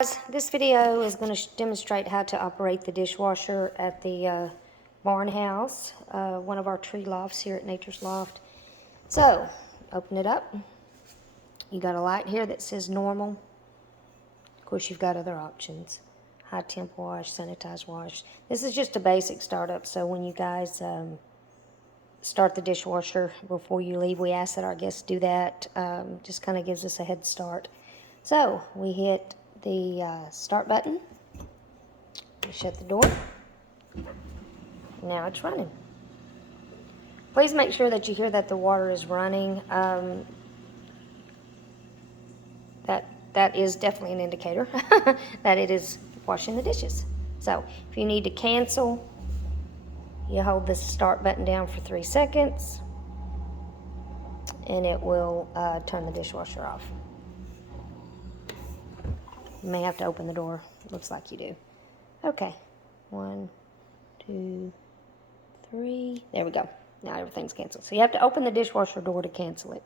This video is going to demonstrate how to operate the dishwasher at the barn house, one of our tree lofts here at Nature's Loft. So, open it up. You got a light here that says normal. Of course, you've got other options. High temp wash, sanitize wash. This is just a basic startup, so when you guys start the dishwasher before you leave, we ask that our guests do that. Just kind of gives us a head start. So, we hit the start button. We shut the door. Now it's running. Please make sure that you hear that the water is running. That is definitely an indicator that it is washing the dishes. So if you need to cancel, you hold the start button down for 3 seconds and it will turn the dishwasher off. You may have to open the door. Looks like you do. Okay. 1, 2, 3. There we go. Now everything's canceled. So you have to open the dishwasher door to cancel it.